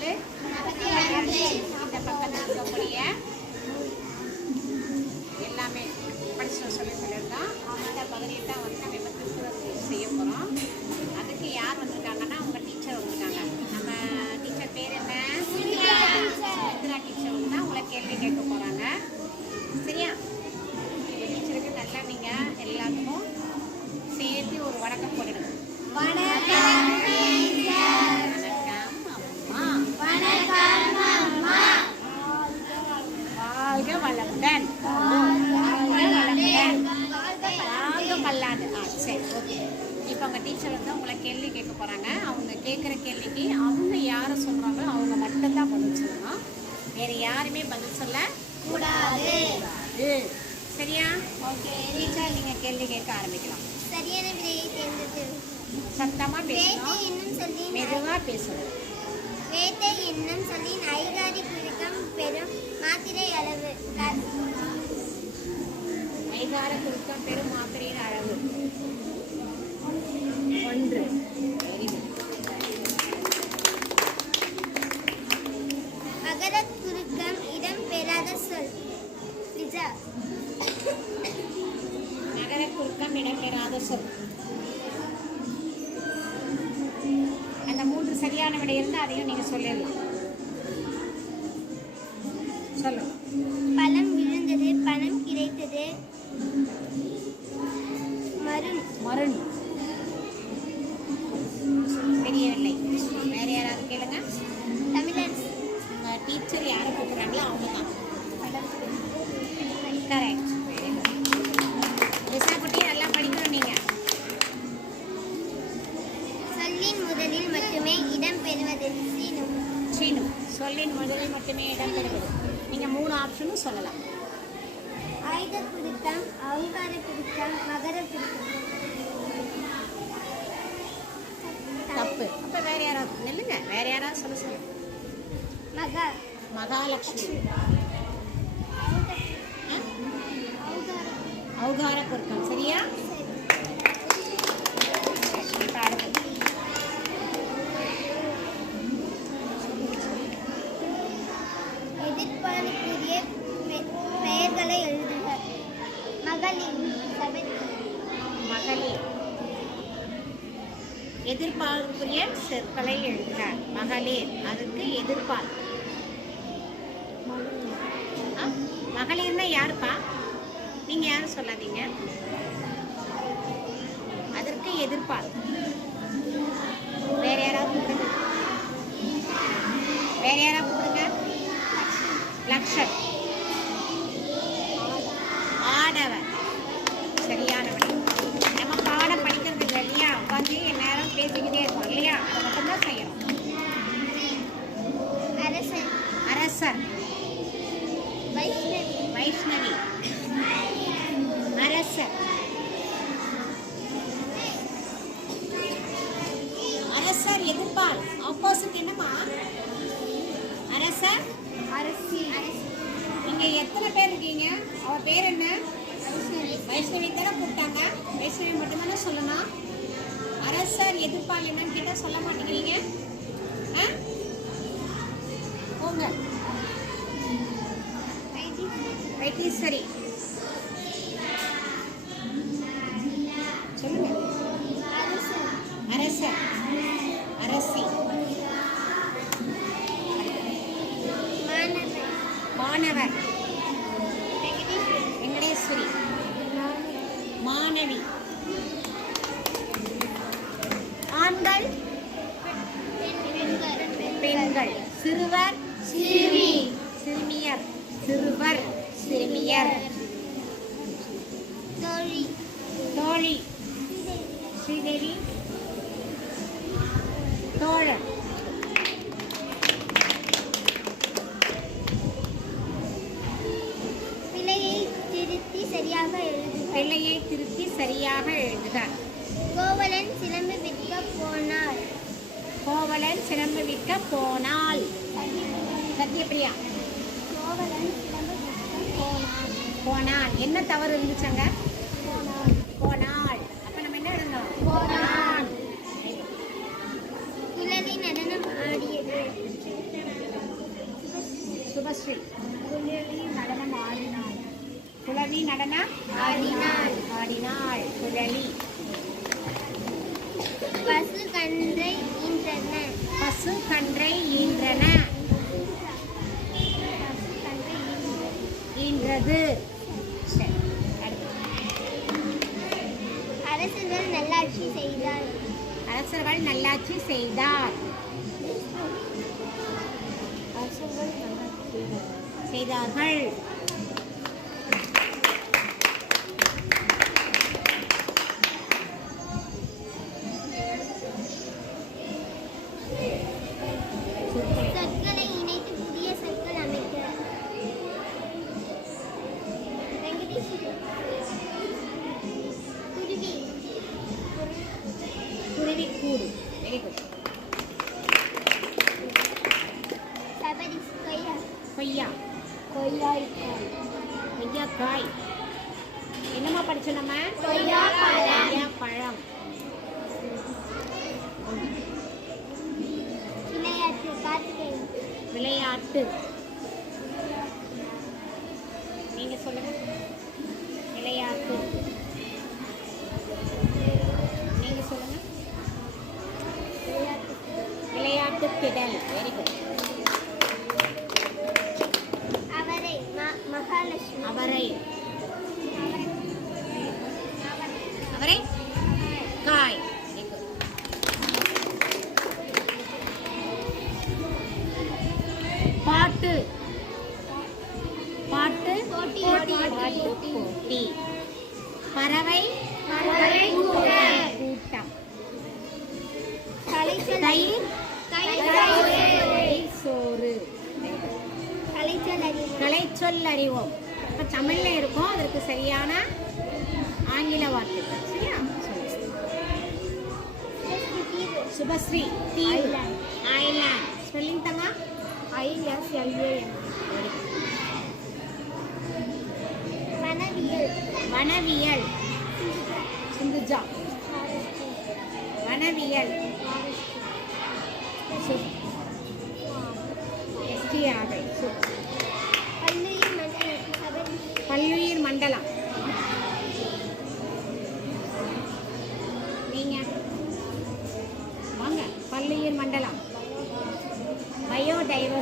நாலு இந்த பக்கத்தில் இருக்கக்கூடிய அவங்க மட்டும்தான் பதில் சொல்லணும். வேறு யாருமே பதில் சொல்ல கூடாது. சரியா? ஓகே. டீச்சர் நீங்கள் கேள்வி கேட்க ஆரம்பிக்கலாம். சரியான விடையை தேர்ந்தெடு. சத்தமாக பேசணும். என்னும் சொல்லின் மெதுவாக பேசணும் வேட்டை என்னும் சொல்லின் ஐகாரி குறுக்கம் பெறும் மாத்திரை அளவு. ஐகார குறுக்கம் பெரும் மாத்திரையின் அளவு. ஒன்று. இருந்தால் அதையும் நீங்கள் சொல்லிடலாம். சொல்லுங்கள் மட்டுமே இடம்பெறுவது நீங்கள் மூணு ஆப்ஷனும் சொல்லலாம். ஆயுத குறுக்கம் அலங்கார குறுக்கம் மகர தப்பு. அப்போ வேற யாராவது நில்லுங்க. வேற யாராவது சொல்ல சொல்லுங்க. மகா. மகாலட்சுமி? அவுகார பொருட்கள். சரியா? எதிர்பார்ப்புரிய சொற்களை எழுதுக மகளிர் அதுக்கு எதிர்பார். மகளிர்னா யாருப்பா? நீங்க யாரும் சொல்லாதீங்க? அதற்கு எதிர்பார். வேற யாராவது கூப்பிடுங்க. வேற யாராவது கொடுங்க லக்ஷன். எதிர்ப்பால் ஆப்போசிட் என்னம்மா? அரசர்? அரசி நீங்க எத்தனை பேர் இருக்கீங்க? அவ பேர் என்ன? வைஷ்ணவி தானே கூப்பிட்டாங்க. வைஷ்ணவி மட்டும்தானே சொல்லணும். அரசர் எதிர்ப்பால் என்னன்னு கேட்டா சொல்ல மாட்டேங்கிறீங்க? போங்க. வைத்தீஸ்வரி. பெண்கள் சிறுவர் சிறுமி. சிறுமியர் சிறுவர் சிறுமியர். தோழி. தோழி. ஸ்ரீதேவி. தோழர். சரியாக எழுதுக. பிள்ளையை திருத்தி சரியாக எழுதுக. கோவலன் சிலம்பு விற்க போனார். கோவலன் சிலம்பு விற்க போனால் சத்யபிரியா போனால். என்ன தவறு இருந்துச்சாங்க? போனால். அப்ப நம்ம என்ன எழுதணும்? போனான். நடனம் ஆடியது. சுபஸ்ரீ. குழலி நடனம் ஆடினாள். குழலி நடனம் ஆடினாள். ஆடினாள். குழலி பசு ஈன்றன பசு கன்றை ஈன்றன. ஈன்றது சரி அடுத்து. அரசர்கள் நல்லாட்சி செய்தார் அரசர்கள் நல்லாட்சி செய்தார் அரசர்கள் நல்லாட்சி செய்தார் செய்தார்கள் விளையாட்டு கலைச்சொல் அறிவோம். இப்போ தமிழில் இருக்கும் அதற்கு சரியான ஆங்கில வார்த்தைகள் சரியா. சுபஸ்ரீ தீவு. ஐலாண்ட் ஸ்பெல்லிங் தங்க I S L A M வனவியல். வனவியல். சிந்துஜா. வனவியல்.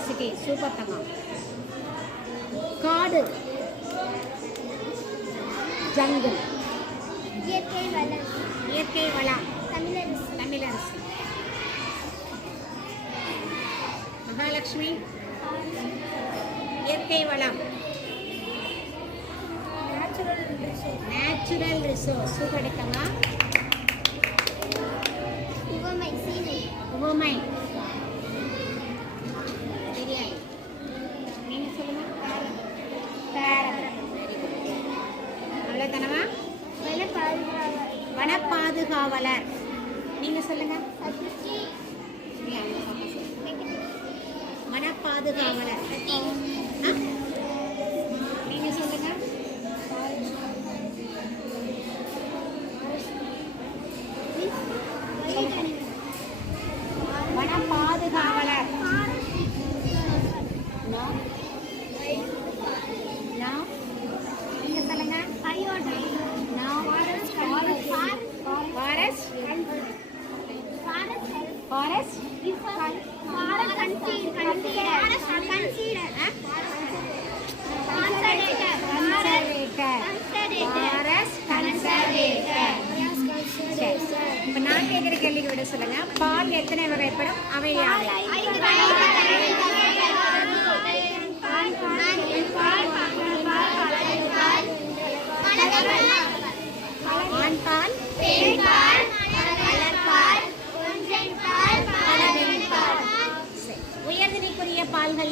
பயோடைவர்சிட்டி சூப்பர் தங்கம் காடு ஜங்கிள் இயற்கை வளம் இயற்கை வளம் தமிழரசு தமிழரசு மகாலட்சுமி. இயற்கை வளம் natural resource natural resource super Đưa tao.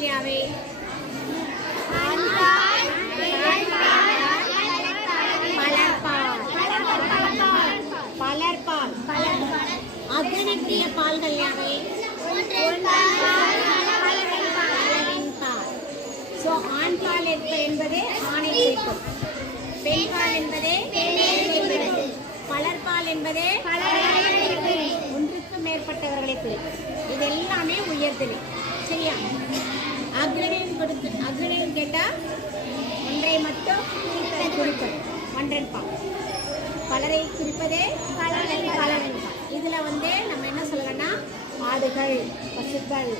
பால்கள் பலர்பால். பால்கள் யாவை பால் ஸோ ஆண் பால் என்ப- என்பது ஆணை குறிக்கும். பெண் பால் என்பது பெண்ணை குறிக்கும் பலர்பால் என்பது ஒன்றுக்கு மேற்பட்டவர்களை குறிக்கும். இது எல்லாமே உயர்தலை. சரியா? அக்ரணியம் கொடுத்து அக்ரணியம் கேட்டால் ஒன்றை மட்டும் குறிப்பதை குறிப்பது ஒன்றன் பால். பலரை குறிப்பதே பலரின் பலரின் பால் இதில் வந்து நம்ம என்ன சொல்லலாம்னா ஆடுகள் பசுக்கள்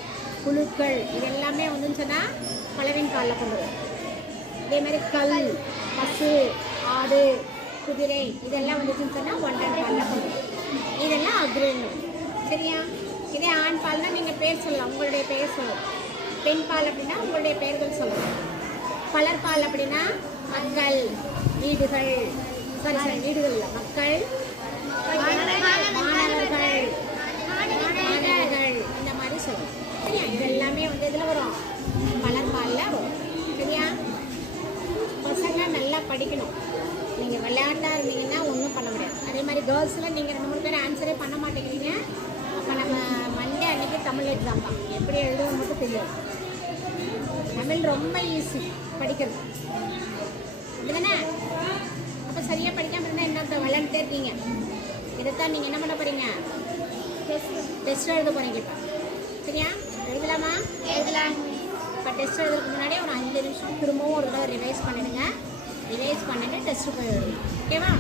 குழுக்கள் இது எல்லாமே வந்துன்னு சொன்னால் பலவின் காலில் கொண்டு வரும். இதே மாதிரி கல் பசு ஆடு குதிரை இதெல்லாம் வந்துச்சுன்னு சொன்னால் ஒன்றன் பாலில் கொண்டு வரும். இதெல்லாம் அக்ரணியம் சரியா? இதே ஆண் பால்னா நீங்கள் பேர் சொல்லலாம். உங்களுடைய பேர் சொல்லலாம் பெண்பால் அப்படின்னா உங்களுடைய பெயர்கள் சொல்லலாம். பலர்பால் அப்படின்னா மக்கள் வீடுகள் சாரி சாரி வீடுகள் இல்லை மக்கள் மாணவர்கள் மாணவர்கள் இந்த மாதிரி சொல்லலாம். சரியா? இது எல்லாமே வந்து இதில் வரும். பலர்பாலில் வரும். சரியா? பசங்க நல்லா படிக்கணும். நீங்கள் விளையாட்டா இருந்தீங்கன்னா ஒன்றும் பண்ண முடியாது. அதே மாதிரி கேர்ள்ஸில் நீங்கள் ரெண்டு மூணு பேர் ஆன்சரே பண்ண மாட்டேங்கிறீங்க. தமிழ் எக்ஸாம் தான். எப்படி எழுதுவோம் மட்டும் தெரியாது. தமிழ் ரொம்ப ஈஸி படிக்கிறது. இதுதானே அப்போ சரியாக படிக்காம இருந்தால் என்ன விளையாண்டுட்டே இருக்கீங்க இதைத்தான் நீங்கள் என்ன பண்ண போகிறீங்க டெஸ்ட் எழுத போகிறீங்க இப்போ. சரியா? எழுதலாமா? எழுதலாம். இப்போ டெஸ்ட் எழுதுறதுக்கு முன்னாடி ஒரு அஞ்சு நிமிஷம் திரும்பவும் ஒரு தடவை ரிவைஸ் பண்ணிடுங்க. ரிவைஸ் பண்ணிட்டு டெஸ்ட் போய் ஓகேவா